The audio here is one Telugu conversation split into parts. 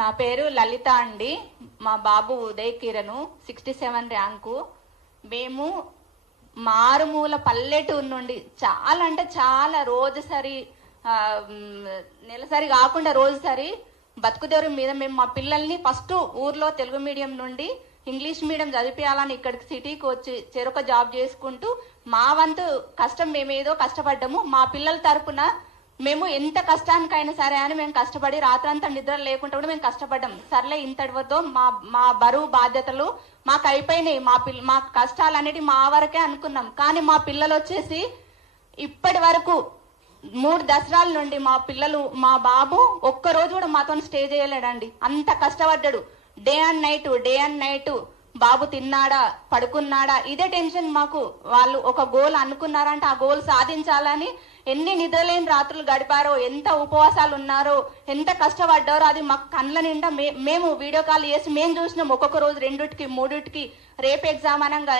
నా పేరు లలిత అండి. మా బాబు ఉదయ్ కిరణ్ 67 ర్యాంకు. మేము మారుమూల పల్లెటూరు నుండి చాలా అంటే చాలా రోజుసరి నెలసరి కాకుండా రోజుసరి బతుకుదేరు మీద మేము మా పిల్లల్ని ఫస్ట్ ఊర్లో తెలుగు మీడియం నుండి ఇంగ్లీష్ మీడియం చదివించాలని ఇక్కడికి సిటీకి వచ్చి చెరొక జాబ్ చేసుకుంటూ మా వంతు కష్టం మేమేదో కష్టపడ్డాము. మా పిల్లల తరపున మేము ఎంత కష్టానికైనా సరే అని మేము కష్టపడి రాత్రంతా నిద్ర లేకుండా కూడా మేము కష్టపడ్డాం. సర్లే ఇంతటి వద్దో మా బరువు బాధ్యతలు మాకు అయిపోయినాయి. మా కష్టాలు అనేది మా వరకే అనుకున్నాం. కానీ మా పిల్లలు వచ్చేసి ఇప్పటి వరకు 3 దసరాల నుండి మా బాబు ఒక్కరోజు కూడా మాతో స్టే చేయలేడండి. అంత కష్టపడ్డాడు. డే అండ్ నైట్ బాబు తిన్నాడా పడుకున్నాడా ఇదే టెన్షన్ మాకు. వాళ్ళు ఒక గోల్ అనుకున్నారంటే ఆ గోల్ సాధించాలని ఎన్ని నిద్రలేని రాత్రులు గడిపారో, ఎంత ఉపవాసాలు ఉన్నారో, ఎంత కష్టపడ్డారో అది మాకు కళ్ళ నిండా మేము వీడియో కాల్ చేసి మేము చూసినాం. ఒక్కొక్క రోజు 2కి 3కి రేపు ఎగ్జామ్ అనగా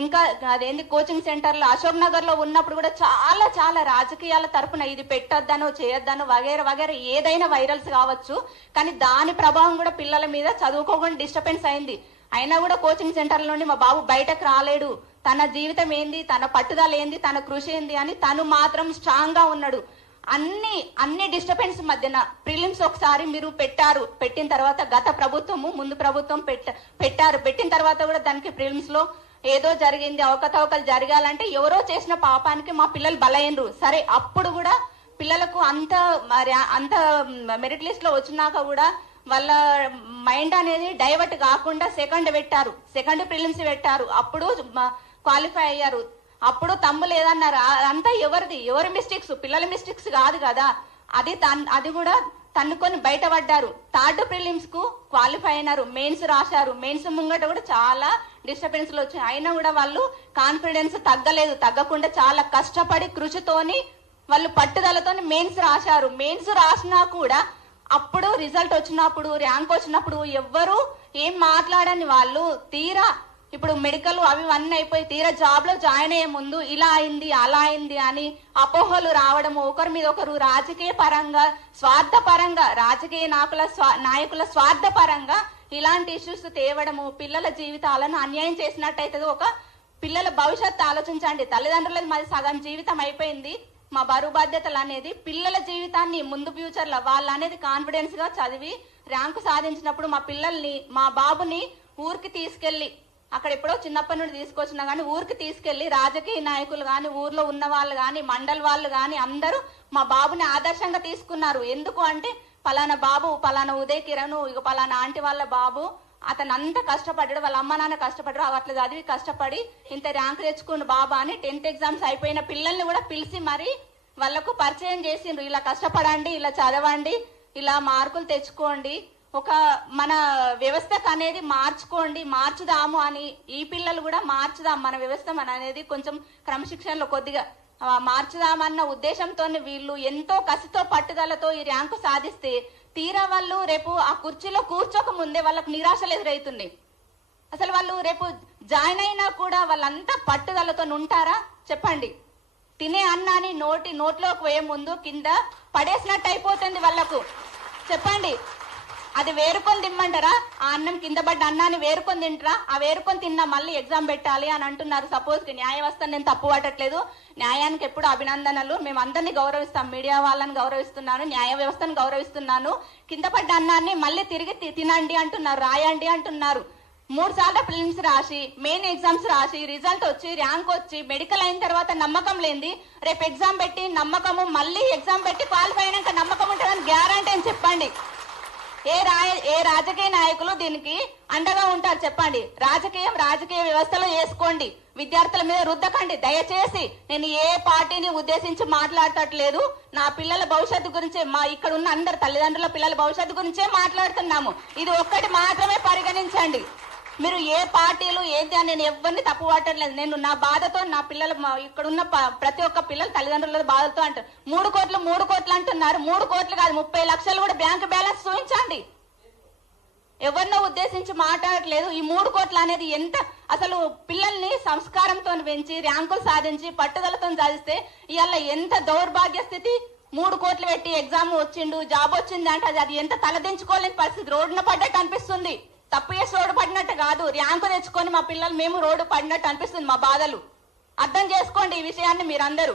ఇంకా అదేంటి కోచింగ్ సెంటర్లో అశోక్ నగర్ లో ఉన్నప్పుడు కూడా చాలా చాలా రాజకీయాల తరపున ఇది పెట్టొద్దనో చేయొద్దనో వగేర ఏదైనా వైరల్స్ కావచ్చు. కానీ దాని ప్రభావం కూడా పిల్లల మీద చదువుకోకుండా డిస్టర్బెన్స్ అయింది. అయినా కూడా కోచింగ్ సెంటర్ నుండి మా బాబు బయటకు రాలేడు. తన జీవితం ఏంది, తన పట్టుదల ఏంది, తన కృషి ఏంది అని తను మాత్రం స్ట్రాంగ్ గా ఉన్నాడు. అన్ని డిస్టర్బెన్స్ మధ్యన ప్రిలిమ్స్ ఒకసారి మీరు పెట్టిన తర్వాత గత ప్రభుత్వము ముందు ప్రభుత్వం పెట్టిన తర్వాత కూడా దానికి ప్రిలిమ్స్ లో ఏదో జరిగింది, అవకతవకలు జరగాలంటే ఎవరో చేసిన పాపానికి మా పిల్లలు బలైనరు. సరే అప్పుడు కూడా పిల్లలకు అంత మెరిట్ లిస్ట్ లో వచ్చినాక కూడా వాళ్ళ మైండ్ అనేది డైవర్ట్ కాకుండా సెకండ్ ప్రిలిమ్స్ పెట్టారు. అప్పుడు క్వాలిఫై అయ్యారు. అప్పుడు తమ్ము లేదన్నారు. అంతా ఎవరి మిస్టేక్స్, పిల్లల మిస్టేక్స్ కాదు కదా. అది కూడా తన్నుకొని బయటపడ్డారు. 3rd ప్రిలిమ్స్ కు క్వాలిఫై అయినారు. మెయిన్స్ రాశారు. మెయిన్స్ ముంగట కూడా చాలా డిస్టర్బెన్స్ లు వచ్చాయి. అయినా కూడా వాళ్ళు కాన్ఫిడెన్స్ తగ్గకుండా చాలా కష్టపడి కృషితోని వాళ్ళు పట్టుదలతో మెయిన్స్ రాశారు. మెయిన్స్ రాసినా కూడా అప్పుడు రిజల్ట్ వచ్చినప్పుడు ర్యాంక్ వచ్చినప్పుడు ఎవ్వరు ఏం మాట్లాడని వాళ్ళు తీరా ఇప్పుడు మెడికల్ అవి అన్నీ అయిపోయి తీరా జాబ్ లో జాయిన్ అయ్యే ముందు ఇలా అయింది అలా అయింది అని అపోహలు రావడము, ఒకరి మీద ఒకరు రాజకీయ పరంగా స్వార్థపరంగా రాజకీయ నాయకుల స్వార్థపరంగా ఇలాంటి ఇష్యూస్ తేవడము పిల్లల జీవితాలను అన్యాయం చేసినట్టయితే ఒక పిల్లల భవిష్యత్తు ఆలోచించండి. తల్లిదండ్రులది మాది సగం జీవితం అయిపోయింది. మా బరువు బాధ్యతలు అనేది పిల్లల జీవితాన్ని ముందు ఫ్యూచర్ లో వాళ్ళు అనేది కాన్ఫిడెన్స్ గా చదివి ర్యాంకు సాధించినప్పుడు మా బాబుని ఊరికి తీసుకెళ్లి అక్కడ ఎప్పుడో చిన్నప్పటి నుండి తీసుకొచ్చినా గానీ ఊరికి తీసుకెళ్లి రాజకీయ నాయకులు గాని ఊర్లో ఉన్న వాళ్ళు గాని మండల్ వాళ్ళు గాని అందరూ మా బాబుని ఆదర్శంగా తీసుకున్నారు. ఎందుకు అంటే పలానా బాబు పలానా ఉదయ్ కిరణ్ ఇక పలానా ఆంటీ వాళ్ళ బాబు అతను అంత కష్టపడ్డాడు, వాళ్ళ అమ్మ నాన్న కష్టపడ్డారు, అట్లా చదివి కష్టపడి ఇంత ర్యాంక్ తెచ్చుకున్న బాబా అని 10th ఎగ్జామ్స్ అయిపోయిన పిల్లల్ని కూడా పిలిచి మరి వాళ్లకు పరిచయం చేసిండ్రు. ఇలా కష్టపడండి, ఇలా చదవండి, ఇలా మార్కులు తెచ్చుకోండి, ఒక మన వ్యవస్థకు అనేది మార్చుదాము అని. ఈ పిల్లలు కూడా మార్చుదాం మన వ్యవస్థ అనేది కొంచెం క్రమశిక్షణలో కొద్దిగా మార్చుదామన్న ఉద్దేశంతో వీళ్ళు ఎంతో కసితో పట్టుదలతో ఈ ర్యాంకు సాధిస్తే తీరా వాళ్ళు రేపు ఆ కుర్చీలో కూర్చోక ముందే వాళ్ళకు నిరాశలు ఎదురవుతున్నాయి. అసలు వాళ్ళు రేపు జాయిన్ అయినా కూడా వాళ్ళంతా పట్టుదలతో ఉంటారా చెప్పండి? తినే అన్నాన్ని నోట్లోకి పోయే ముందు కింద పడేసినట్టు అయిపోతుంది వాళ్ళకు. చెప్పండి, అది వేరుకొని తిమ్మంటారా? ఆ అన్నం కింద పడ్డ అన్నాన్ని వేరుకొని తింటారా? ఆ వేరుకొని తిన్నా మళ్ళీ ఎగ్జామ్ పెట్టాలి అని అంటున్నారు. సపోజ్ కి న్యాయ వ్యవస్థను నేను తప్పు పట్టట్లేదు, న్యాయానికి ఎప్పుడు అభినందనలు, మేము అందరినీ గౌరవిస్తాం, మీడియా వాళ్ళని గౌరవిస్తున్నాను, న్యాయ వ్యవస్థను గౌరవిస్తున్నాను. కింద పడ్డ అన్నాన్ని మళ్ళీ తిరిగి తినండి అంటున్నారు, రాయండి అంటున్నారు. 3 సార్లు ప్రిలిమ్స్ రాసి మెయిన్ ఎగ్జామ్స్ రాసి రిజల్ట్ వచ్చి ర్యాంక్ వచ్చి మెడికల్ అయిన తర్వాత నమ్మకం లేని రేపు ఎగ్జామ్ పెట్టి నమ్మకము మళ్ళీ ఎగ్జామ్ పెట్టి క్వాలిఫై అయినాక నమ్మకం ఉంటుందని గ్యారంటీ అని చెప్పండి. ఏ రాజకీయ నాయకులు దీనికి అండగా ఉంటారు చెప్పండి? రాజకీయ వ్యవస్థలో చేసుకోండి, విద్యార్థుల మీద రుద్దకండి దయచేసి. నేను ఏ పార్టీని ఉద్దేశించి మాట్లాడటట్లేదు. నా పిల్లల భవిష్యత్తు గురించే, మా ఇక్కడ ఉన్న అందరు తల్లిదండ్రుల పిల్లల భవిష్యత్తు గురించే మాట్లాడుతున్నాము. ఇది ఒక్కటి మాత్రమే పరిగణించండి. మీరు ఏ పార్టీలు ఏంటి అని నేను ఎవరిని తప్పు పట్టట్లేదు. నేను నా బాధతో నా పిల్లలు ఇక్కడ ఉన్న ప్రతి ఒక్క పిల్లలు తల్లిదండ్రుల బాధతో అంటారు. 3 కోట్లు అంటున్నారు. 3 కోట్లు కాదు 30 లక్షలు కూడా బ్యాంక్ బ్యాలెన్స్ చూపించండి. ఎవరినో ఉద్దేశించి మాట్లాడట్లేదు. ఈ 3 కోట్లు అనేది ఎంత అసలు పిల్లల్ని సంస్కారంతో పెంచి ర్యాంకులు సాధించి పట్టుదలతో సాధిస్తే ఇవాళ ఎంత దౌర్భాగ్య స్థితి 3 కోట్లు పెట్టి ఎగ్జామ్ వచ్చిండు, జాబ్ వచ్చింది అంటే అది ఎంత తలదించుకోలేని పరిస్థితి. రోడ్డున పడ్డట్టు అనిపిస్తుంది. తప్పు చేసి రోడ్డు పడినట్టు కాదు, ర్యాంకు తెచ్చుకొని మా పిల్లలు మేము రోడ్డు పడినట్టు అనిపిస్తుంది. మా బాధలు అర్థం చేసుకోండి. ఈ విషయాన్ని మీరందరూ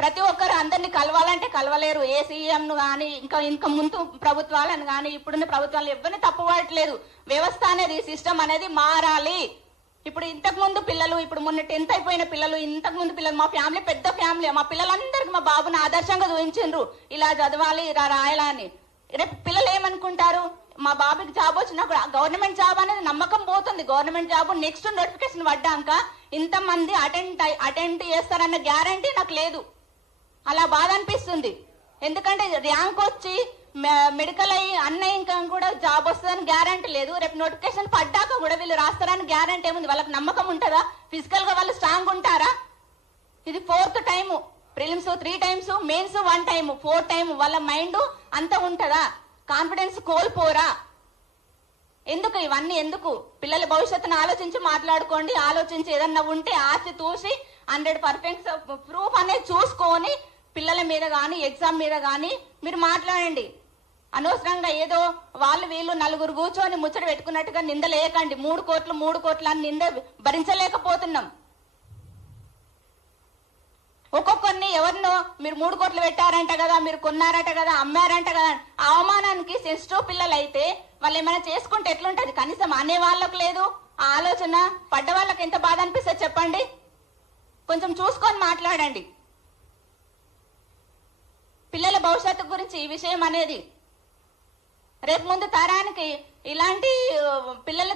ప్రతి ఒక్కరు అందరినీ కలవాలంటే కలవలేరు. ఏ సీఎంను కానీ ఇంకా ముందు ప్రభుత్వాలను కానీ ఇప్పుడున్న ప్రభుత్వాలు ఎవరిని తప్పుపడట్లేదు. వ్యవస్థ అనేది, సిస్టమ్ అనేది మారాలి. ఇప్పుడు ఇంతకు ముందు పిల్లలు, ఇప్పుడు మొన్న 10th అయిపోయిన పిల్లలు, ఇంతకు ముందు పిల్లలు, మా ఫ్యామిలీ పెద్ద ఫ్యామిలీ, మా పిల్లలందరికీ మా బాబుని ఆదర్శంగా చూపించిండ్రు. ఇలా చదవాలి, ఇలా రాయాలా అని. రేపు పిల్లలు ఏమనుకుంటారు, మా బాబుకి జాబ్ వచ్చినప్పుడు గవర్నమెంట్ జాబ్ అనేది నమ్మకం పోతుంది. గవర్నమెంట్ జాబ్ నెక్స్ట్ నోటిఫికేషన్ పడ్డాక ఇంతమంది అటెండ్ చేస్తారన్న గ్యారంటీ నాకు లేదు. అలా బాధ అనిపిస్తుంది. ఎందుకంటే ర్యాంక్ వచ్చి మెడికల్ అయ్యి అన్న ఇంకా కూడా జాబ్ వస్తుందని గ్యారంటీ లేదు. రేపు నోటిఫికేషన్ పడ్డాక కూడా వీళ్ళు రాస్తారని గ్యారంటీ ఏముంది? వాళ్ళకి నమ్మకం ఉంటుందా? ఫిజికల్ గా వాళ్ళు స్ట్రాంగ్ ఉంటారా? ఇది 4th time. Prelims 3 times, mains 1 time, 4th time. వాళ్ళ మైండ్ అంతా ఉంటుందా? కాన్ఫిడెన్స్ కోల్పోరా? ఎందుకు ఇవన్నీ? ఎందుకు? పిల్లల భవిష్యత్తును ఆలోచించి మాట్లాడుకోండి. ఆలోచించి ఏదన్నా ఉంటే ఆచి తూసి 100% ప్రూఫ్ అనేది చూసుకొని పిల్లల మీద కానీ ఎగ్జామ్ మీద కానీ మీరు మాట్లాడండి. అనవసరంగా ఏదో వాళ్ళు వీళ్ళు నలుగురు కూర్చొని ముచ్చట పెట్టుకున్నట్టుగా నిందలేయకండి. 3 కోట్లు అని నింద భరించలేకపోతున్నాం. ఒక్కొక్కరిని ఎవరినో మీరు 3 కోట్లు పెట్టారంట కదా, మీరు కొన్నారట కదా, అమ్మారంట కదా, ఆ అవమానానికి సెన్సిటివ్ పిల్లలు అయితే వాళ్ళు ఏమైనా చేసుకుంటే ఎట్లుంటది? కనీసం అనే వాళ్ళకు లేదు ఆ ఆలోచన. పడ్డ వాళ్ళకి ఎంత బాధ అనిపిస్తుంది చెప్పండి. కొంచెం చూసుకొని మాట్లాడండి. పిల్లల భవిష్యత్తు గురించి ఈ విషయం అనేది రేపు ముందు తరానికి ఇలాంటి పిల్లలు